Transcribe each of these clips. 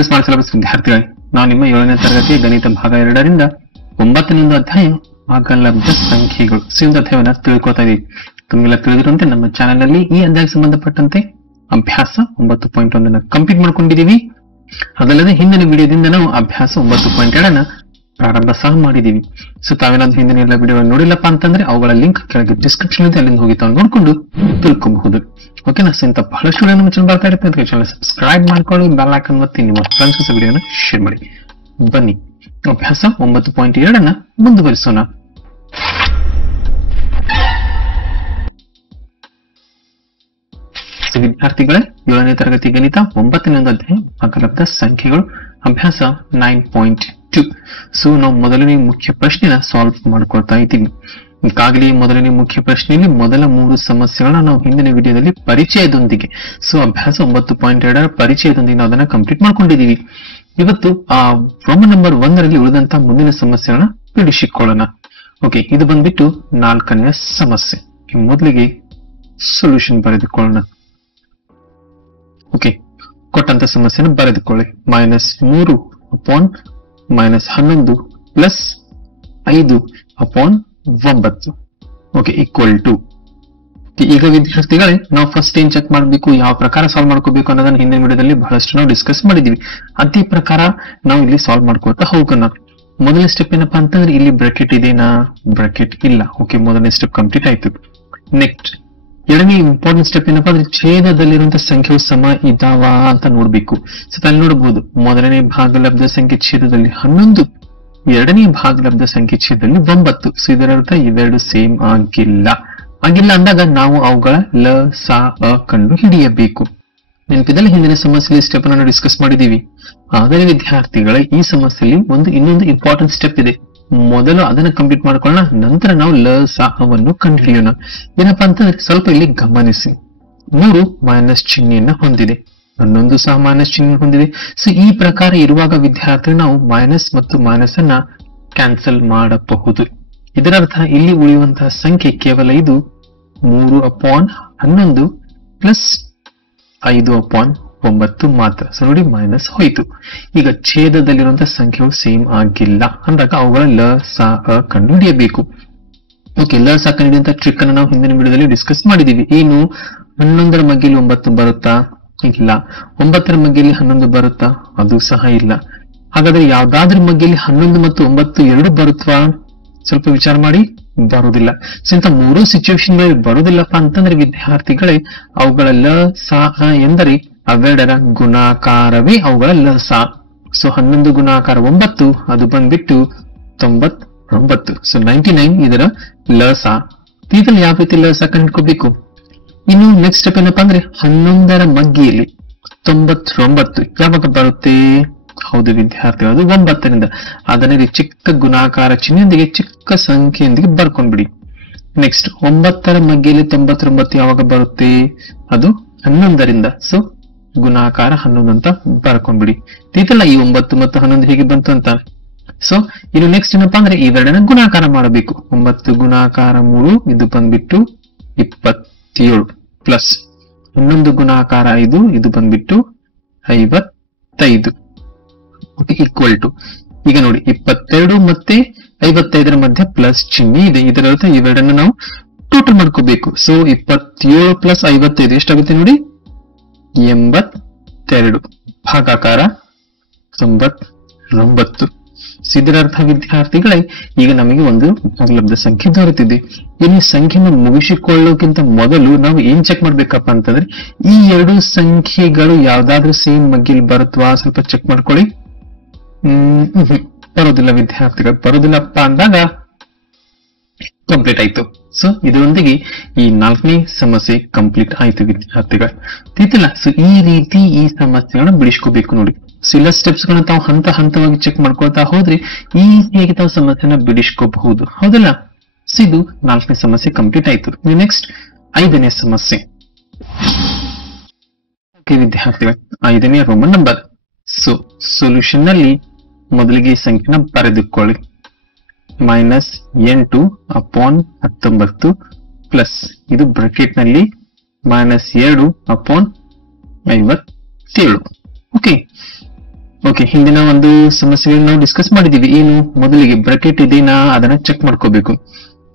Dear smart syllabus ವಿದ್ಯಾರ್ಥಿಗಳೇ, ನಾವು ನಿಮ್ಮ 7ನೇ ತರಗತಿಯ ಗಣಿತ ಭಾಗ 2ರಿಂದ 9ನೇ ಅಧ್ಯಾಯ ಭಾಗಲಬ್ಧ ಸಂಖ್ಯೆಗಳು ಒಂದು ಅಧ್ಯಾಯವನ್ನು ತಿಳ್ಕೊತಾ ಇದೀವಿ. ತಮಗೆಲ್ಲ ತಿಳಿದಿರುವಂತೆ ನಮ್ಮ ಚಾನೆಲ್ ನಲ್ಲಿ ಈ ಅಧ್ಯಾಯಕ್ಕೆ ಸಂಬಂಧಪಟ್ಟಂತೆ ಅಭ್ಯಾಸ 9.1 ಕಂಪ್ಲೀಟ್ ಮಾಡ್ಕೊಂಡಿದೀವಿ. ಅದಲ್ಲದೆ ಹಿಂದಿನ ವಿಡಿಯೋದಿಂದ ನಾವು ಅಭ್ಯಾಸ 9.2 ಪ್ರಾರಂಭ ಸಹ ಮಾಡಿದೀವಿ. ಸೊ ತಾವೇನಾದ್ರೂ ಹಿಂದಿನ ಎಲ್ಲ ವಿಡಿಯೋ ನೋಡಿಲ್ಲಪ್ಪ ಅಂತಂದ್ರೆ ಅವುಗಳ ಲಿಂಕ್ ಕೆಳಗೆ ಡಿಸ್ಕ್ರಿಪ್ಷನ್ ಇದೆ, ಅಲ್ಲಿಂದ ಹೋಗಿ ತಾವು ನೋಡ್ಕೊಂಡು ತಿಳ್ಕೊಬಹುದು. ಓಕೆನಾ? ಸೊ ಇಂತ ಬಹಳಷ್ಟು ವಿಡಿಯೋ ನಮ್ಮ ಚಾನಲ್ ಬರ್ತಾ ಇರುತ್ತೆ, ಅದಕ್ಕೆ ಚಾನಲ್ ಸಬ್ಸ್ಕ್ರೈಬ್ ಮಾಡ್ಕೊಳ್ಳಿ, ಬೆಲ್ ಐಕಾನ್ ಒತ್ತಿ, ನಿಮ್ಮ ಫ್ರೆಂಡ್ಸ್ ಸಹ ವಿಡಿಯೋನ ಶೇರ್ ಮಾಡಿ. ಬನ್ನಿ ಅಭ್ಯಾಸ 9.2 ಮುಂದುವರಿಸೋಣ. ವಿದ್ಯಾರ್ಥಿಗಳೇ, 7ನೇ ತರಗತಿ ಗಣಿತ 9ನೇ ಅಧ್ಯಾಯ ಭಾಗಲಬ್ಧ ಸಂಖ್ಯೆಗಳು ಅಭ್ಯಾಸ 9.2. ಸೊ ನಾವು ಮೊದಲನೇ ಮುಖ್ಯ ಪ್ರಶ್ನೆನ ಸಾಲ್ವ್ ಮಾಡ್ಕೊಳ್ತಾ ಇದ್ದೀವಿ. ಈಗಾಗಲೇ ಮೊದಲನೇ ಮುಖ್ಯ ಪ್ರಶ್ನೆಯಲ್ಲಿ ಮೊದಲ 3 ಸಮಸ್ಯೆಗಳನ್ನ ನಾವು ಹಿಂದಿನ ವಿಡಿಯೋದಲ್ಲಿ ಪರಿಚಯದೊಂದಿಗೆ, ಸೊ ಅಭ್ಯಾಸ 9.2 ಪರಿಚಯದೊಂದಿಗೆ ನಾವು ಅದನ್ನ ಕಂಪ್ಲೀಟ್ ಮಾಡ್ಕೊಂಡಿದೀವಿ. ಇವತ್ತು ರೋಮನ್ ನಂಬರ್ 1ರಲ್ಲಿ ಉಳಿದಂತ ಮುಂದಿನ ಸಮಸ್ಯೆಗಳನ್ನ ಬಿಡಿಸಿಕೊಳ್ಳೋಣ. ಓಕೆ, ಇದು ಬಂದ್ಬಿಟ್ಟು 4ನೇ ಸಮಸ್ಯೆ. ಮೊದಲಿಗೆ ಸೊಲ್ಯೂಷನ್ ಬರೆದುಕೊಳ್ಳೋಣ. ಓಕೆ, ಕೊಟ್ಟಂತ ಸಮಸ್ಯೆನ ಬರೆದುಕೊಳ್ಳಿ. -3 upon -11 plus 5 upon 9. Okay, equal to. ಈಗ ವಿದ್ಯಾರ್ಥಿಗಳೇ, ನಾವು ಫಸ್ಟ್ ಏನ್ ಚೆಕ್ ಮಾಡಬೇಕು, ಯಾವ ಪ್ರಕಾರ ಸಾಲ್ವ್ ಮಾಡ್ಕೋಬೇಕು ಅನ್ನೋದನ್ನ ಹಿಂದಿನ ವಿಡಿಯೋದಲ್ಲಿ ಬಹಳಷ್ಟು ನಾವು ಡಿಸ್ಕಸ್ ಮಾಡಿದೀವಿ. ಅದೇ ಪ್ರಕಾರ ನಾವು ಇಲ್ಲಿ ಸಾಲ್ವ್ ಮಾಡ್ಕೋತಾ ಹೋಗೋಣ. ಮೊದಲನೇ ಸ್ಟೆಪ್ ಏನಪ್ಪಾ ಅಂತಂದ್ರೆ, ಇಲ್ಲಿ ಬ್ರಾಕೆಟ್ ಇದೆನಾ? ಬ್ರಾಕೆಟ್ ಇಲ್ಲ. ಓಕೆ, ಮೊದಲನೇ ಸ್ಟೆಪ್ ಕಂಪ್ಲೀಟ್ ಆಯ್ತು. ನೆಕ್ಸ್ಟ್ ಎರಡನೇ ಇಂಪಾರ್ಟೆಂಟ್ ಸ್ಟೆಪ್ ಏನಪ್ಪಾ ಅಂದ್ರೆ, ಛೇದದಲ್ಲಿರುವಂತಹ ಸಂಖ್ಯೆಗಳು ಸಮ ಇದಾವ ಅಂತ ನೋಡ್ಬೇಕು. ಸೊ ಅಲ್ಲಿ ನೋಡಬಹುದು, ಮೊದಲನೇ ಭಾಗಲಬ್ಧ ಸಂಖ್ಯೆ ಛೇದದಲ್ಲಿ 11, ಎರಡನೇ ಭಾಗಲಬ್ಧ ಸಂಖ್ಯೆ ಛೇದದಲ್ಲಿ 9. ಸೊ ಇದರರ್ಥ ಇವೆರಡು ಸೇಮ್ ಆಗಿಲ್ಲ ಅಂದಾಗ ನಾವು ಅವುಗಳ ಲ ಸ ಅ ಕಂಡು ಹಿಡಿಯಬೇಕು. ನೆನಪಿದಲ್ಲಿ ಹಿಂದಿನ ಸಮಸ್ಯೆಯಲ್ಲಿ ಸ್ಟೆಪ್ ಅನ್ನು ಡಿಸ್ಕಸ್ ಮಾಡಿದೀವಿ. ಆದರೆ ವಿದ್ಯಾರ್ಥಿಗಳೇ, ಈ ಸಮಸ್ಯೆಯಲ್ಲಿ ಇನ್ನೊಂದು ಇಂಪಾರ್ಟೆಂಟ್ ಸ್ಟೆಪ್ ಇದೆ. ಮೊದಲು ಅದನ್ನ ಕಂಪ್ಲೀಟ್ ಮಾಡ್ಕೊಳ್ಳೋಣ, ನಂತರ ನಾವು ಲ ಸ ಅವನ್ನು ಕಂಡು ಹಿಡಿಯೋಣ. ಏನಪ್ಪಾ ಅಂತಂದ್ರೆ, ಸ್ವಲ್ಪ ಇಲ್ಲಿ ಗಮನಿಸಿ. 3 ಮೈನಸ್ ಚಿಹ್ನೆಯನ್ನ ಹೊಂದಿದೆ, 11 ಸಹ ಮೈನಸ್ ಚಿಹ್ನೆ ಹೊಂದಿದೆ. ಸೊ ಈ ಪ್ರಕಾರ ಇರುವಾಗ ವಿದ್ಯಾರ್ಥಿ ನಾವು ಮೈನಸ್ ಮತ್ತು ಮೈನಸ್ ಅನ್ನ ಕ್ಯಾನ್ಸಲ್ ಮಾಡಬಹುದು. ಇದರರ್ಥ ಇಲ್ಲಿ ಉಳಿಯುವಂತಹ ಸಂಖ್ಯೆ ಕೇವಲ ಇದು 3 ಅಪಾನ್ 11 ಪ್ಲಸ್ 5 ಅಪಾನ್ 9 ಮಾತ್ರ. ಸೊ ನೋಡಿ, ಮೈನಸ್ ಹೋಯ್ತು. ಈಗ ಛೇದದಲ್ಲಿರುವಂತಹ ಸಂಖ್ಯೆಗಳು ಸೇಮ್ ಆಗಿಲ್ಲ ಅಂದಾಗ ಅವುಗಳ ಲ ಸ ಅ ಕಂಡು ಹಿಡಿಯಬೇಕು. ಓಕೆ, ಲ ಸ ಕಂಡು ಹಿಡಿಯುವಂತಹ ಟ್ರಿಕ್ ಅನ್ನು ನಾವು ಹಿಂದಿನ ವಿಡಿಯೋದಲ್ಲಿ ಡಿಸ್ಕಸ್ ಮಾಡಿದೀವಿ. ಏನು, 11ರ ಮಗ್ಗಿಯಲ್ಲಿ 9 ಬರುತ್ತಾ? ಇಲ್ಲ. 9ರ ಮಗ್ಗಿಯಲ್ಲಿ 11 ಬರುತ್ತಾ? ಅದು ಸಹ ಇಲ್ಲ. ಹಾಗಾದ್ರೆ ಯಾವ್ದಾದ್ರ ಮಗ್ಗಿಯಲ್ಲಿ 11 ಮತ್ತು 9 ಎರಡು ಬರುತ್ವಾ? ಸ್ವಲ್ಪ ವಿಚಾರ ಮಾಡಿ, ಬರುವುದಿಲ್ಲ. ಸೊ ಇಂಥ 3 ಸಿಚುವೇಶನ್ ಬರುವುದಿಲ್ಲಪ್ಪ ಅಂತಂದ್ರೆ ವಿದ್ಯಾರ್ಥಿಗಳೇ, ಅವುಗಳ ಲ ಸ ಅ ಎಂದರೆ ಅವೆರಡರ ಗುಣಾಕಾರವೇ ಅವುಗಳ ಲ ಸ. ಸೊ 11 ಗುಣಾಕಾರ 9, ಅದು ಬಂದ್ಬಿಟ್ಟು 99. ಸೊ 99 ಇದರ ಲ ಸ. ಇದ್ರಲ್ಲಿ ಯಾವ ರೀತಿ ಲ ಸ ಕಂಡುಕೋಬೇಕು? ಇನ್ನು ನೆಕ್ಸ್ಟ್ ಸ್ಟೆಪ್ ಏನಪ್ಪಾ ಅಂದ್ರೆ, 11ರ ಮಗ್ಗಿಯಲ್ಲಿ 99 ಯಾವಾಗ ಬರುತ್ತೆ? ಹೌದು ವಿದ್ಯಾರ್ಥಿಗಳು, ಅದು 9ರಿಂದ. ಅದನ್ನ ಚಿಕ್ಕ ಗುಣಾಕಾರ ಚಿಹ್ನೆಯೊಂದಿಗೆ ಚಿಕ್ಕ ಸಂಖ್ಯೆಯೊಂದಿಗೆ ಬರ್ಕೊಂಡ್ಬಿಡಿ. ನೆಕ್ಸ್ಟ್ 9ರ ಮಗ್ಗಿಯಲ್ಲಿ 99 ಯಾವಾಗ ಬರುತ್ತೆ? ಅದು 11ರಿಂದ. ಸೊ ಗುಣಾಕಾರ 11 ಅಂತ ಬರ್ಕೊಂಡ್ಬಿಡಿ. ಇದೆಲ್ಲ ಈ 9 ಮತ್ತು 11 ಹೇಗೆ ಬಂತು ಅಂತ. ಸೊ ಇನ್ನು ನೆಕ್ಸ್ಟ್ ಏನಪ್ಪಾ ಅಂದ್ರೆ, ಇವೆರಡನ್ನ ಗುಣಾಕಾರ ಮಾಡಬೇಕು. 9 ಗುಣಾಕಾರ 3 ಇದು ಬಂದ್ಬಿಟ್ಟು 27 ಪ್ಲಸ್ 11 ಗುಣಾಕಾರ 5 ಇದು ಬಂದ್ಬಿಟ್ಟು 55. Equal to. ಈಗ ನೋಡಿ, 22 ಮತ್ತೆ 55ರ ಮಧ್ಯೆ ಪ್ಲಸ್ ಚಿಹ್ನೆ ಇದೆ. ಇದರರ್ಥ ಇವೆರಡನ್ನ ನಾವು ಟೋಟಲ್ ಮಾಡ್ಕೋಬೇಕು. ಸೊ 27 ಪ್ಲಸ್ 55 ಎಷ್ಟಾಗುತ್ತೆ ನೋಡಿ? 82. ಭಾಗಾಕಾರ 99. ಇದರರ್ಥ ವಿದ್ಯಾರ್ಥಿಗಳೇ, ಈಗ ನಮಗೆ ಒಂದು ಭಾಗಲಬ್ಧ ಸಂಖ್ಯೆ ದೊರೆತಿದೆ. ಇನ್ನು ಸಂಖ್ಯೆನ ಮುಗಿಸಿಕೊಳ್ಳೋಕ್ಕಿಂತ ಮೊದಲು ನಾವು ಏನ್ ಚೆಕ್ ಮಾಡ್ಬೇಕಪ್ಪ ಅಂತಂದ್ರೆ, ಈ ಎರಡು ಸಂಖ್ಯೆಗಳು ಯಾವ್ದಾದ್ರೂ ಸೇಮ್ ಮಗ್ಗಿಲ್ ಬರುತ್ವಾ? ಸ್ವಲ್ಪ ಚೆಕ್ ಮಾಡ್ಕೊಳ್ಳಿ. ಬರೋದಿಲ್ಲ ವಿದ್ಯಾರ್ಥಿಗಳು. ಬರೋದಿಲ್ಲಪ್ಪ ಅಂದಾಗ ಕಂಪ್ಲೀಟ್ ಆಯ್ತು. ಸೊ ಇದರೊಂದಿಗೆ ಈ 4ನೇ ಸಮಸ್ಯೆ ಕಂಪ್ಲೀಟ್ ಆಯ್ತು ವಿದ್ಯಾರ್ಥಿಗಳು. ಸೊ ಈ ರೀತಿ ಈ ಸಮಸ್ಯೆಗಳನ್ನ ಬಿಡಿಸ್ಕೋಬೇಕು ನೋಡಿ. ಸೊ ಇಲ್ಲ ಸ್ಟೆಪ್ಸ್ ಗಳನ್ನ ತಾವು ಹಂತವಾಗಿ ಚೆಕ್ ಮಾಡ್ಕೊಳ್ತಾ ಹೋದ್ರೆ ಈಸಿಯಾಗಿ ತಾವು ಸಮಸ್ಯೆನ ಬಿಡಿಸ್ಕೋಬಹುದು, ಹೌದಲ್ಲ? ಸೊ ಇದು 4ನೇ ಸಮಸ್ಯೆ ಕಂಪ್ಲೀಟ್ ಆಯ್ತು. ನೆಕ್ಸ್ಟ್ 5ನೇ ಸಮಸ್ಯೆ. ಓಕೆ ವಿದ್ಯಾರ್ಥಿಗಳು, 5ನೇ ರೋಮನ್ ನಂಬರ್. ಸೊ ಸೊಲ್ಯೂಷನ್ ನಲ್ಲಿ ಮೊದಲಿಗೆ ಈ ಸಂಖ್ಯೆನ ಬರೆದುಕೊಳ್ಳಿ. -8 ಅಪಾನ್ 19 ಪ್ಲಸ್ ಇದು ಬ್ರಾಕೆಟ್ ನಲ್ಲಿ -2 ಅಪಾನ್ 57. ಓಕೆ, ಓಕೆ, ಹಿಂದಿನ ಒಂದು ಸಮಸ್ಯೆಗಳನ್ನ ನಾವು ಡಿಸ್ಕಸ್ ಮಾಡಿದೀವಿ. ಏನು ಮೊದಲಿಗೆ ಬ್ರಾಕೆಟ್ ಇದೆನಾ ಅದನ್ನ ಚೆಕ್ ಮಾಡ್ಕೋಬೇಕು.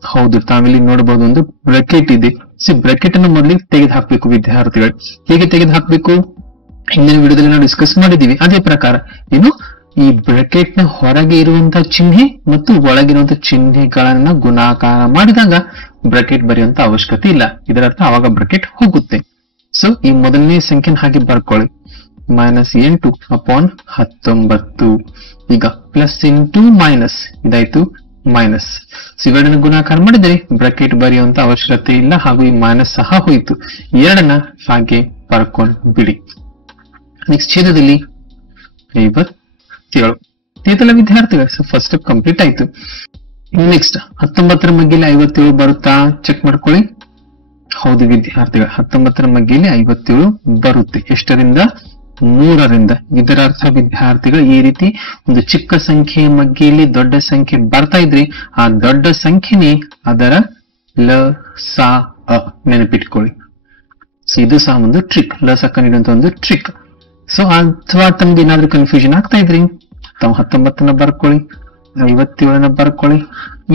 ಹೌದು, ತಾವಿಲ್ಲಿ ನೋಡಬಹುದು ಒಂದು ಬ್ರಾಕೆಟ್ ಇದೆ. ಬ್ರಾಕೆಟ್ ಅನ್ನು ಮೊದಲಿಗೆ ತೆಗೆದು ಹಾಕ್ಬೇಕು ವಿದ್ಯಾರ್ಥಿಗಳು. ಹೇಗೆ ತೆಗೆದು ಹಾಕ್ಬೇಕು ಹಿಂದಿನ ವಿಡಿಯೋದಲ್ಲಿ ನಾವು ಡಿಸ್ಕಸ್ ಮಾಡಿದೀವಿ. ಅದೇ ಪ್ರಕಾರ ಏನು ಈ ಬ್ರಾಕೆಟ್ ನ ಹೊರಗೆ ಇರುವಂತಹ ಚಿಹ್ನೆ ಮತ್ತು ಒಳಗಿರುವಂತಹ ಚಿಹ್ನೆಗಳನ್ನ ಗುಣಾಕಾರ ಮಾಡಿದಾಗ ಬ್ರಾಕೆಟ್ ಬರೆಯುವಂತ ಅವಶ್ಯಕತೆ ಇಲ್ಲ. ಇದರರ್ಥ ಅವಾಗ ಬ್ರಾಕೆಟ್ ಹೋಗುತ್ತೆ. ಸೊ ಈ ಮೊದಲನೇ ಸಂಖ್ಯೆನ ಹಾಗೆ ಬರ್ಕೊಳ್ಳಿ, -8/19. ಈಗ ಪ್ಲಸ್ ಇಂಟು ಮೈನಸ್ ಇದಾಯ್ತು ಮೈನಸ್. ಇವೆರಡನ್ನ ಗುಣಾಕಾರ ಮಾಡಿದರೆ ಬ್ರಾಕೆಟ್ ಬರೆಯುವಂತ ಅವಶ್ಯಕತೆ ಇಲ್ಲ, ಹಾಗೂ ಈ ಮೈನಸ್ ಸಹ ಹೋಯಿತು. ಎರಡನ್ನ ಹಾಗೆ ಬರ್ಕೊಂಡು ಬಿಡಿ. ನೆಕ್ಸ್ಟ್ ಛೇದದಲ್ಲಿ 57. ಇದೆಲ್ಲ ವಿದ್ಯಾರ್ಥಿಗಳು ಫಸ್ಟ್ ಕಂಪ್ಲೀಟ್ ಆಯ್ತು. ನೆಕ್ಸ್ಟ್ 19ರ ಮಗ್ಗಿಲಿ 57 ಬರುತ್ತಾ ಚೆಕ್ ಮಾಡ್ಕೊಳ್ಳಿ. ಹೌದು ವಿದ್ಯಾರ್ಥಿಗಳು, 19ರ ಮಗ್ಗಿಲಿ 57 ಬರುತ್ತೆ. ಎಷ್ಟರಿಂದ? 3ರಿಂದ. ಇದರ ಅರ್ಥ ವಿದ್ಯಾರ್ಥಿಗಳು ಈ ರೀತಿ ಒಂದು ಚಿಕ್ಕ ಸಂಖ್ಯೆಯ ಮಗ್ಗಿಯಲ್ಲಿ ದೊಡ್ಡ ಸಂಖ್ಯೆ ಬರ್ತಾ ಇದ್ರೆ ಆ ದೊಡ್ಡ ಸಂಖ್ಯೆನೇ ಅದರ ಲ-ಸ ನೆನಪಿಟ್ಕೊಳ್ಳಿ. ಸೊ ಇದು ಸಹ ಒಂದು ಟ್ರಿಕ್, ಲ-ಸ ಕಂಡುಹಿಡಿಯುವಂತ ಒಂದು ಟ್ರಿಕ್. ಸೊ ಅಥವಾ ತಮ್ಗೆ ಏನಾದ್ರೂ ಕನ್ಫ್ಯೂಷನ್ ಆಗ್ತಾ ಇದ್ರಿ ತಾವು 19ನ ಬರ್ಕೊಳ್ಳಿ, 57ನ ಬರ್ಕೊಳ್ಳಿ.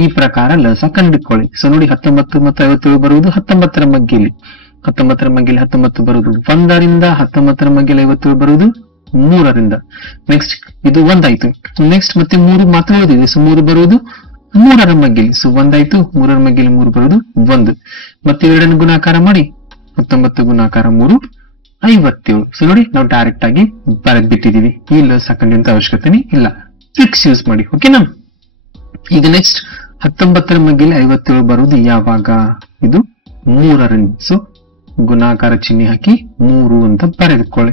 ಈ ಪ್ರಕಾರ ಲ-ಸ ಕಂಡುಕೊಳ್ಳಿ. ಸೊ ನೋಡಿ 19 ಮತ್ತು 57 ಬರುವುದು 19ರ ಮಗ್ಗಿಲಿ. 19ರ ಮಗ್ಗಿಲಿ 19 ಬರುವುದು 1ರಿಂದ, 19ರ ಮಗ್ಗಿಲಿ 57 ಬರುವುದು 3ರಿಂದ. ನೆಕ್ಸ್ಟ್ ಇದು 1 ಆಯ್ತು. ನೆಕ್ಸ್ಟ್ ಮತ್ತೆ 3 ಮಾತ್ರ ಉಳಿದಿದೆ. ಸೊ 3 ಬರುವುದು 3ರ ಮಗ್ಗಿಲಿ. ಸೊ 1 ಆಯ್ತು, 3ರ ಮಗ್ಗಿಲಿ 3 ಬರುವುದು 1. ಮತ್ತೆ ಎರಡನ್ನು ಗುಣಾಕಾರ ಮಾಡಿ 19 ಗುಣಾಕಾರ 3 57. ಸೊ ನೋಡಿ ನಾವು ಡೈರೆಕ್ಟ್ ಆಗಿ ಬರೆದ್ಬಿಟ್ಟಿದೀವಿ. ಈ ಲ-ಸ ಕಂಡುಹಿಡಿಯುವಂತ ಅವಶ್ಯಕತೆನೇ ಇಲ್ಲ. ಟ್ರಿಕ್ಸ್ ಯೂಸ್ ಮಾಡಿ, ಓಕೆನಾ. ಈಗ ನೆಕ್ಸ್ಟ್ 19ರ ಮಗ್ಗಿಲಿ 57 ಬರುವುದು ಯಾವಾಗ? ಇದು 3ರಿಂದ. ಸೊ ಗುಣಾಕಾರ ಚಿಹ್ನೆ ಹಾಕಿ 3 ಅಂತ ಬರೆದುಕೊಳ್ಳಿ.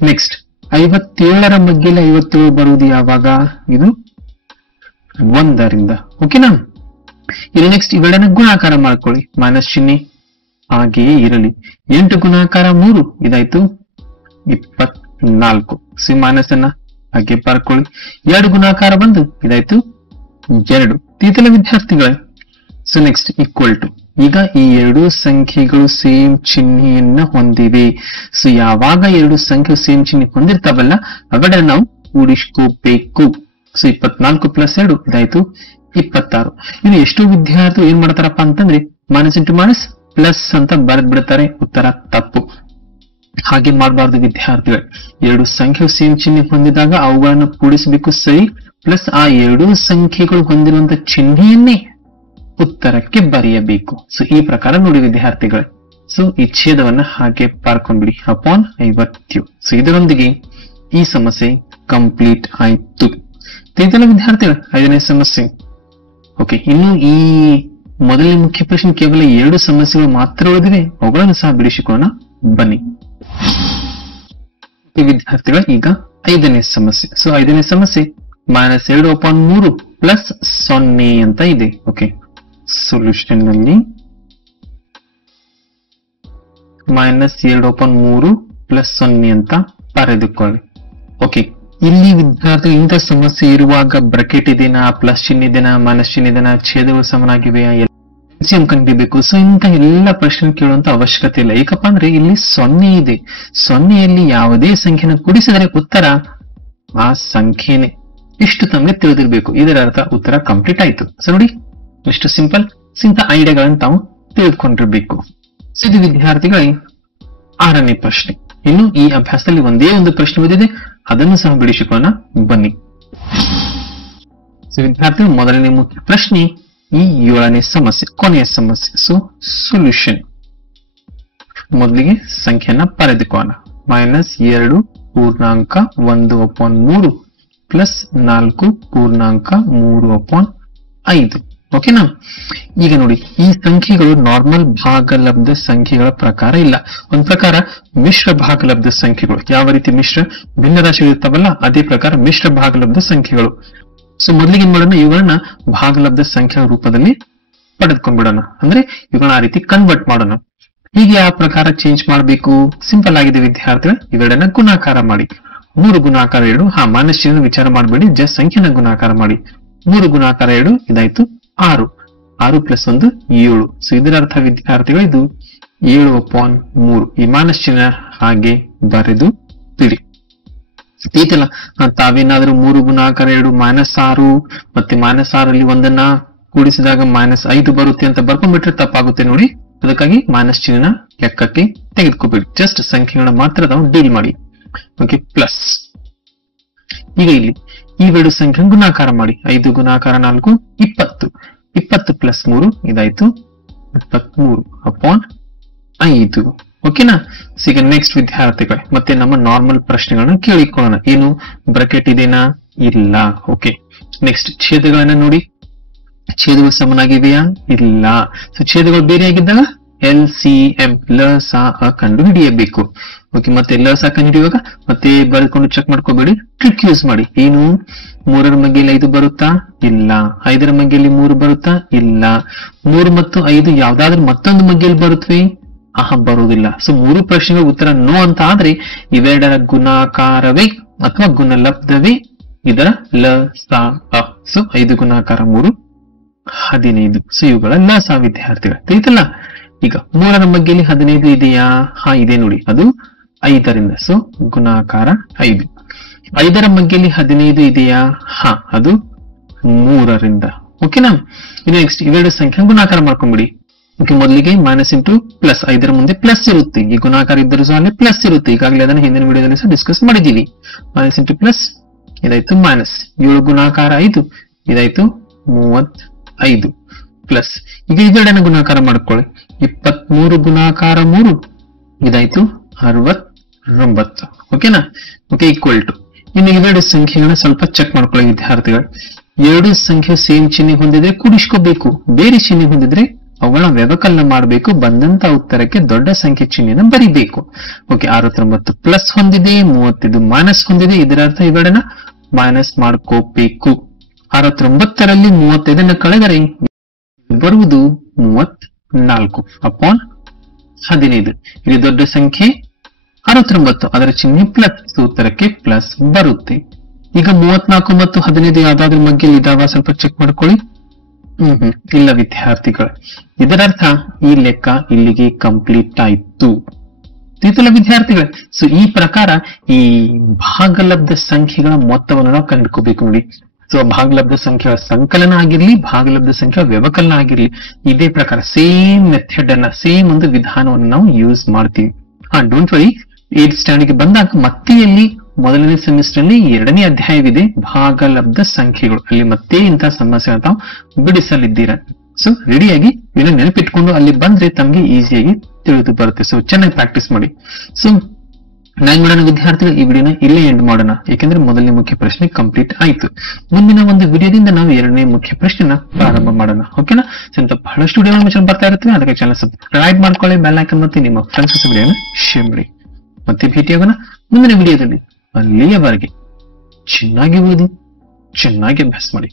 ನೆಕ್ಸ್ಟ್ 57ರ ಮಗ್ಗಿಲಿ 57 ಬರುವುದು ಯಾವಾಗ? ಇದು 1ರಿಂದ, ಓಕೆನಾ. ಇಲ್ಲಿ ನೆಕ್ಸ್ಟ್ ಇವೆರಡನ್ನ ಗುಣಾಕಾರ ಮಾಡ್ಕೊಳ್ಳಿ. ಮೈನಸ್ ಚಿಹ್ನೆ ಹಾಗೆಯೇ ಇರಲಿ. 8 ಗುಣಾಕಾರ 3 ಇದಾಯ್ತು 24. ಸಿ ಮೈನಸ್ ಅನ್ನ ಹಾಗೆ ಬರ್ಕೊಳ್ಳಿ. 2 ಗುಣಾಕಾರ 1 ಇದಾಯ್ತು 2. ಇದೆಲ್ಲ ವಿದ್ಯಾರ್ಥಿಗಳೇ. So next equal to. ಈಗ ಈ ಎರಡು ಸಂಖ್ಯೆಗಳು ಸೇಮ್ ಚಿಹ್ನೆಯನ್ನ ಹೊಂದಿವೆ. ಸೊ ಯಾವಾಗ ಎರಡು ಸಂಖ್ಯೆ ಸೇಮ್ ಚಿಹ್ನೆ ಹೊಂದಿರ್ತಾವಲ್ಲ ಅವೆರಡ ನಾವು ಕೂಡಿಸ್ಕೋಬೇಕು. ಸೊ 24 + 2 ಇದಾಯ್ತು 26. ಇನ್ನು ಎಷ್ಟೋ ವಿದ್ಯಾರ್ಥಿಗಳು ಏನ್ ಮಾಡ್ತಾರಪ್ಪ ಅಂತಂದ್ರೆ ಮೈನಸ್ ಇಂಟು ಮೈನಸ್ ಪ್ಲಸ್ ಅಂತ ಬರೆದ್ ಬಿಡ್ತಾರೆ. ಉತ್ತರ ತಪ್ಪು. ಹಾಗೆ ಮಾಡಬಾರ್ದು ವಿದ್ಯಾರ್ಥಿಗಳು. ಎರಡು ಸಂಖ್ಯೆ ಸೇಮ್ ಚಿಹ್ನೆ ಹೊಂದಿದಾಗ ಅವುಗಳನ್ನು ಕೂಡಿಸಬೇಕು, ಸರಿ. ಪ್ಲಸ್ ಆ ಎರಡೂ ಸಂಖ್ಯೆಗಳು ಹೊಂದಿರುವಂತ ಚಿಹ್ನೆಯನ್ನೇ ಉತ್ತರಕ್ಕೆ ಬರೆಯಬೇಕು. ಸೊ ಈ ಪ್ರಕಾರ ನೋಡಿ ವಿದ್ಯಾರ್ಥಿಗಳು. ಸೊ ಈ ಛೇದವನ್ನ ಹಾಗೆ ಬರ್ಕೊಂಡ್ಬಿಡಿ ಅಪಾನ್ 50. ಸೊ ಇದರೊಂದಿಗೆ ಈ ಸಮಸ್ಯೆ ಕಂಪ್ಲೀಟ್ ಆಯ್ತು. ಇದೆಲ್ಲ ವಿದ್ಯಾರ್ಥಿಗಳು 5ನೇ ಸಮಸ್ಯೆ. ಓಕೆ, ಇನ್ನು ಈ ಮೊದಲನೇ ಮುಖ್ಯ ಪ್ರಶ್ನೆ ಕೇವಲ 2 ಸಮಸ್ಯೆಗಳು ಮಾತ್ರ ಉಳಿದಿವೆ. ಅವುಗಳನ್ನು ಸಹ ಬಿಡಿಸಿಕೊಳ್ಳೋಣ ಬನ್ನಿ ವಿದ್ಯಾರ್ಥಿಗಳು. ಈಗ 5ನೇ ಸಮಸ್ಯೆ. ಸೊ 5ನೇ ಸಮಸ್ಯೆ -2/3 + 0 ಅಂತ ಇದೆ. ಓಕೆ, ಸೊಲ್ಯೂಷನ್ ನಲ್ಲಿ -2/3 + 0 ಅಂತ ಬರೆದುಕೊಳ್ಳಿ. ಓಕೆ, ಇಲ್ಲಿ ವಿದ್ಯಾರ್ಥಿ ಇಂಥ ಸಮಸ್ಯೆ ಇರುವಾಗ ಬ್ರಾಕೆಟ್ ಇದೆನಾ, ಪ್ಲಸ್ ಚಿಹ್ನೆ ಇದೆನಾ, ಮೈನಸ್ ಚಿಹ್ನೆ ಇದೆನಾ, ಛೇದಗಳು ಸಮನಾಗಿವೆಯಾ, ಎಲ್ಸಿಎಂ ಕಂಡುಹಿಡಿಯಬೇಕು. ಸೊ ಇಂಥ ಎಲ್ಲ ಪ್ರಶ್ನೆ ಕೇಳುವಂತ ಅವಶ್ಯಕತೆ ಇಲ್ಲ. ಏಕಪ್ಪ ಅಂದ್ರೆ ಇಲ್ಲಿ 0 ಇದೆ. 0ಯಲ್ಲಿ ಯಾವುದೇ ಸಂಖ್ಯೆನ ಕೂಡಿಸಿದರೆ ಉತ್ತರ ಆ ಸಂಖ್ಯೆನೆ. ಇಷ್ಟು ತಮಗೆ ತಿಳಿದಿರ್ಬೇಕು. ಇದರ ಅರ್ಥ ಉತ್ತರ ಕಂಪ್ಲೀಟ್ ಆಯ್ತು. ಸೊ ನೋಡಿ ಎಷ್ಟು ಸಿಂಪಲ್. ಇಂಥ ಐಡಿಯಾಗಳನ್ನು ತಾವು ತಿಳಿದುಕೊಂಡಿರ್ಬೇಕು. ಸೊ ಇದು ವಿದ್ಯಾರ್ಥಿಗಳೇ 6ನೇ ಪ್ರಶ್ನೆ. ಇನ್ನು ಈ ಅಭ್ಯಾಸದಲ್ಲಿ ಒಂದೇ ಒಂದು ಪ್ರಶ್ನೆ ಬಂದಿದೆ, ಅದನ್ನು ಸಹ ಬಿಡಿಸಿಕೊಳ್ಳೋಣ ಬನ್ನಿ. ಸೊ ವಿದ್ಯಾರ್ಥಿಗಳು ಮೊದಲನೇ ಮುಖ್ಯ ಪ್ರಶ್ನೆ ಈ 7ನೇ ಸಮಸ್ಯೆ, ಕೊನೆಯ ಸಮಸ್ಯೆ. ಸೊ ಸೊಲ್ಯೂಷನ್ ಮೊದಲಿಗೆ ಸಂಖ್ಯೆಯನ್ನ ಬರೆದುಕೊಳ್ಳೋಣ. -2.1/3 + 4.3/5. ಓಕೆನಾ. ಈಗ ನೋಡಿ ಈ ಸಂಖ್ಯೆಗಳು ನಾರ್ಮಲ್ ಭಾಗಲಬ್ಧ ಸಂಖ್ಯೆಗಳ ಪ್ರಕಾರ ಇಲ್ಲ. ಒಂದ್ ಪ್ರಕಾರ ಮಿಶ್ರ ಭಾಗಲಬ್ಧ ಸಂಖ್ಯೆಗಳು. ಯಾವ ರೀತಿ ಮಿಶ್ರ ಭಿನ್ನ ರಾಶಿಗಳು ಇರ್ತಾವಲ್ಲ ಅದೇ ಪ್ರಕಾರ ಮಿಶ್ರ ಭಾಗಲಬ್ಧ ಸಂಖ್ಯೆಗಳು. ಸೊ ಮೊದಲಿಗೆ ಏನ್ ಮಾಡೋಣ, ಇವುಗಳನ್ನ ಭಾಗಲಬ್ಧ ಸಂಖ್ಯೆಯ ರೂಪದಲ್ಲಿ ಪಡೆದುಕೊಂಡ್ಬಿಡೋಣ. ಅಂದ್ರೆ ಇವುಗಳನ್ನ ಆ ರೀತಿ ಕನ್ವರ್ಟ್ ಮಾಡೋಣ. ಹೀಗೆ ಯಾವ ಪ್ರಕಾರ ಚೇಂಜ್ ಮಾಡಬೇಕು? ಸಿಂಪಲ್ ಆಗಿದೆ ವಿದ್ಯಾರ್ಥಿಗಳು. ಇವೆರಡನ್ನ ಗುಣಾಕಾರ ಮಾಡಿ. 3 ಗುಣಾಕಾರ 2. ಮೈನಸ್ ಚಿಹ್ನೆ ವಿಚಾರ ಮಾಡಬೇಡಿ, ಜಸ್ಟ್ ಸಂಖ್ಯೆನ ಗುಣಾಕಾರ ಮಾಡಿ. 3 ಗುಣಾಕಾರ 2 ಇದಾಯ್ತು 6. 6 + 1 7. ಸೊ ಇದರ ಅರ್ಥ ವಿದ್ಯಾರ್ಥಿಗಳು ಇದು 7/3. ಈ ಮೈನಸ್ ಚಿಹ್ನೆ ಹಾಗೆ ಬರೆದು ಬಿಡಿ. ಐತಲ್ಲ, ತಾವೇನಾದ್ರೂ 3 ಗುಣಾಕಾರ 2 -6 ಮತ್ತೆ -6 ಒಂದನ್ನ ಕೂಡಿಸಿದಾಗ -5 ಬರುತ್ತೆ ಅಂತ ಬರ್ಕೊಂಡ್ಬಿಟ್ರೆ ತಪ್ಪಾಗುತ್ತೆ ನೋಡಿ. ಅದಕ್ಕಾಗಿ ಮೈನಸ್ ಚಿಹ್ನೆನ ಲೆಕ್ಕಕ್ಕೆ ತೆಗೆದುಕೋಬೇಡಿ, ಜಸ್ಟ್ ಸಂಖ್ಯೆಗಳನ್ನ ಮಾತ್ರ ನಾವು ಡೀಲ್ ಮಾಡಿ. Okay, plus. ಈಗ ಇಲ್ಲಿ ಇವೆರಡು ಸಂಖ್ಯೆ ಗುಣಾಕಾರ ಮಾಡಿ. 5 ಗುಣಾಕಾರ 4 20. 20 ಪ್ಲಸ್ 3 ಇದಾಯ್ತು 23 ಅಪಾನ್ 5. ಓಕೆನಾ? ಈಗ ನೆಕ್ಸ್ಟ್ ವಿದ್ಯಾರ್ಥಿಗಳೇ ಮತ್ತೆ ನಮ್ಮ ನಾರ್ಮಲ್ ಪ್ರಶ್ನೆಗಳನ್ನ ಕೇಳಿಕೊಳ್ಳೋಣ. ಏನು ಬ್ರಾಕೆಟ್ ಇದೆನಾ? ಇಲ್ಲ. ಓಕೆ, ನೆಕ್ಸ್ಟ್ ಛೇದಗಳನ್ನ ನೋಡಿ. ಛೇದಗಳು ಸಮನಾಗಿವೆಯಾ? ಇಲ್ಲ. ಸೊ ಛೇದಗಳು ಬೇರೆ ಆಗಿದ್ದಾಗ LCM ಲಸ ಕಂಡು ಹಿಡಿಯಬೇಕು. ಓಕೆ, ಮತ್ತೆ ಲಸ ಕಂಡು ಹಿಡಿಯುವಾಗ ಮತ್ತೆ ಬರೆದುಕೊಂಡು ಚೆಕ್ ಮಾಡ್ಕೋಬೇಡಿ, ಟ್ರಿಕ್ ಯೂಸ್ ಮಾಡಿ. ಏನು 3ರ ಮಗ್ಗೆಯಲ್ಲಿ 5 ಬರುತ್ತಾ? ಇಲ್ಲ. 5ರ ಮಗ್ಗೆಯಲ್ಲಿ 3 ಬರುತ್ತಾ? ಇಲ್ಲ. 3 ಮತ್ತು 5 ಯಾವ್ದಾದ್ರೂ ಮತ್ತೊಂದು ಮಗ್ಗೆಯಲ್ಲಿ ಬರುತ್ತವೆ? ಬರುವುದಿಲ್ಲ. ಸೊ 3 ಪ್ರಶ್ನೆಗಳ ಉತ್ತರ ನೋ ಅಂತ ಆದ್ರೆ ಇವೆರಡರ ಗುಣಾಕಾರವೇ ಅಥವಾ ಗುಣಲಬ್ಧವೇ ಇದರ ಲಸ. ಸೊ 5 ಗುಣಾಕಾರ 3 15. ಸೊ ಇವುಗಳ ಲಸ ವಿದ್ಯಾರ್ಥಿಗಳು ತಿಳಿತಲ್ಲ. ಈಗ 3ರ ಮಗ್ಗೆಯಲ್ಲಿ 15 ಇದೆಯಾ? ಇದೆ ನೋಡಿ, ಅದು 5ರಿಂದ. ಸೊ ಗುಣಾಕಾರ 5. 5ರ ಮಗ್ಗೆಯಲ್ಲಿ 15 ಇದೆಯಾ? ಅದು 3ರಿಂದ. ಓಕೆನಾ? ಇನ್ನು ನೆಕ್ಸ್ಟ್ ಇವೆರಡು ಸಂಖ್ಯೆ ಗುಣಾಕಾರ ಮಾಡ್ಕೊಂಡ್ಬಿಡಿ. ಓಕೆ, ಮೊದಲಿಗೆ ಮೈನಸ್ ಇಂಟು ಪ್ಲಸ್, 5ರ ಮುಂದೆ ಪ್ಲಸ್ ಇರುತ್ತೆ. ಈ ಗುಣಾಕಾರ ಇದ್ದರೂ ಸಹ ಅಲ್ಲಿ ಪ್ಲಸ್ ಇರುತ್ತೆ. ಈಗಾಗಲೇ ಅದನ್ನ ಹಿಂದಿನ ವಿಡಿಯೋದಲ್ಲಿ ಸಹ ಡಿಸ್ಕಸ್ ಮಾಡಿದ್ದೀವಿ. ಮೈನಸ್ ಇಂಟು ಪ್ಲಸ್ ಇದಾಯ್ತು ಮೈನಸ್. 7 ಗುಣಾಕಾರ 5 ಇದಾಯ್ತು 35 ಪ್ಲಸ್. ಈಗ ಇವೆರಡನ್ನ ಗುಣಾಕಾರ ಮಾಡ್ಕೊಳ್ಳಿ. 23 ಗುಣಾಕಾರ 3 ಇದಾಯ್ತು 69. ಓಕೆನಾ? Okay, equal to. ಇನ್ನು ಇವೆರಡು ಸಂಖ್ಯೆಗಳನ್ನ ಸ್ವಲ್ಪ ಚೆಕ್ ಮಾಡ್ಕೊಳ್ಳಿ ವಿದ್ಯಾರ್ಥಿಗಳು. ಎರಡು ಸಂಖ್ಯೆ ಸೇಮ್ ಚಿಹ್ನೆ ಹೊಂದಿದ್ರೆ ಕೂಡಿಸ್ಕೋಬೇಕು, ಬೇರೆ ಚಿಹ್ನೆ ಹೊಂದಿದ್ರೆ ಅವುಗಳನ್ನ ವ್ಯವಕಲನ ಮಾಡಬೇಕು, ಬಂದಂತ ಉತ್ತರಕ್ಕೆ ದೊಡ್ಡ ಸಂಖ್ಯೆ ಚಿಹ್ನೆನ ಬರಿಬೇಕು. ಓಕೆ, 69 ಪ್ಲಸ್ ಹೊಂದಿದೆ, 35 ಮೈನಸ್ ಹೊಂದಿದೆ. ಇದರ ಅರ್ಥ ಇವೆರಡನ್ನ ಮೈನಸ್ ಮಾಡ್ಕೋಬೇಕು. 69ರಲ್ಲಿ 35 ಕಳೆದರೆ ಬರುವುದು 34 ಅಪಾನ್ 15. ಇದು ದೊಡ್ಡ ಸಂಖ್ಯೆ 69, ಅದರ ಚಿಹ್ನೆ ಪ್ಲಸ್, ಉತ್ತರಕ್ಕೆ ಪ್ಲಸ್ ಬರುತ್ತೆ. ಈಗ 34 ಮತ್ತು 15 ಯಾವ್ದಾದ್ರು ಮಗ್ಗೆಯಲ್ಲಿ ಇದಾವ? ಸ್ವಲ್ಪ ಚೆಕ್ ಮಾಡ್ಕೊಳ್ಳಿ. ಇಲ್ಲ ವಿದ್ಯಾರ್ಥಿಗಳು. ಇದರರ್ಥ ಈ ಲೆಕ್ಕ ಇಲ್ಲಿಗೆ ಕಂಪ್ಲೀಟ್ ಆಯ್ತು. ತಿಳಿತಲ್ಲ ವಿದ್ಯಾರ್ಥಿಗಳು? ಸೊ ಈ ಪ್ರಕಾರ ಈ ಭಾಗಲಬ್ಧ ಸಂಖ್ಯೆಗಳ ಮೊತ್ತವನ್ನು ನಾವು ಕಂಡುಕೋಬೇಕು ನೋಡಿ. ಸೊ ಭಾಗಲಬ್ಧ ಸಂಖ್ಯೆಗಳ ಸಂಕಲನ ಆಗಿರ್ಲಿ, ಭಾಗಲಬ್ಧ ಸಂಖ್ಯೆಯ ವ್ಯವಕಲನ ಆಗಿರ್ಲಿ, ಇದೇ ಪ್ರಕಾರ ಸೇಮ್ ಮೆಥಡ್ ಅನ್ನ, ಸೇಮ್ ಒಂದು ವಿಧಾನವನ್ನು ನಾವು ಯೂಸ್ ಮಾಡ್ತೀವಿ. ಡೋಂಟ್ ವರಿ, 8th ಸ್ಟ್ಯಾಂಡರ್ಡ್ ಗೆ ಬಂದಾಗ ಮತ್ತೆ ಅಲ್ಲಿ ಮೊದಲನೇ ಸೆಮಿಸ್ಟರ್ ಅಲ್ಲಿ 2ನೇ ಅಧ್ಯಾಯವಿದೆ ಭಾಗಲಬ್ಧ ಸಂಖ್ಯೆಗಳು. ಅಲ್ಲಿ ಮತ್ತೆ ಇಂತಹ ಸಮಸ್ಯೆ ತಾವು ಬಿಡಿಸಲಿದ್ದೀರಾ. ಸೊ ರೆಡಿಯಾಗಿ ಇದನ್ನ ನೆನಪಿಟ್ಕೊಂಡು ಅಲ್ಲಿ ಬಂದ್ರೆ ತಮ್ಗೆ ಈಸಿಯಾಗಿ ತಿಳಿದು ಬರುತ್ತೆ. ಸೊ ಚೆನ್ನಾಗಿ ಪ್ರಾಕ್ಟೀಸ್ ಮಾಡಿ. ಸೊ ನಾನ್ ಮಾಡೋಣ ವಿದ್ಯಾರ್ಥಿಗಳು, ಈ ವಿಡಿಯೋನ ಇಲ್ಲೇ ಎಂಡ್ ಮಾಡೋಣ. ಯಾಕಂದ್ರೆ ಮೊದಲನೇ ಮುಖ್ಯ ಪ್ರಶ್ನೆ ಕಂಪ್ಲೀಟ್ ಆಯ್ತು. ಮುಂದಿನ ಒಂದು ವಿಡಿಯೋದಿಂದ ನಾವು 2ನೇ ಮುಖ್ಯ ಪ್ರಶ್ನೆನ ಪ್ರಾರಂಭ ಮಾಡೋಣ. ಓಕೆನಾ? ಸೊ ಇಂತ ಬಹಳಷ್ಟು ವಿಡಿಯೋ ಬರ್ತಾ ಇರುತ್ತವೆ. ಅದಕ್ಕೆ ಚಾನಲ್ ಸಬ್ಸ್ಕ್ರೈಬ್ ಮಾಡ್ಕೊಳ್ಳಿ, ಬೆಲ್ ಐಕಾನ್ ಮತ್ತೆ ನಿಮ್ಮ ಫ್ರೆಂಡ್ಸ್ ವಿಡಿಯೋನ ಶೇರ್ ಮಾಡಿ. ಮತ್ತೆ ಭೇಟಿಯಾಗೋಣ ಮುಂದಿನ ವಿಡಿಯೋದಲ್ಲಿ. ಅಲ್ಲಿಯವರೆಗೆ ಚೆನ್ನಾಗಿ ಓದಿ, ಚೆನ್ನಾಗಿ ಅಭ್ಯಾಸ ಮಾಡಿ.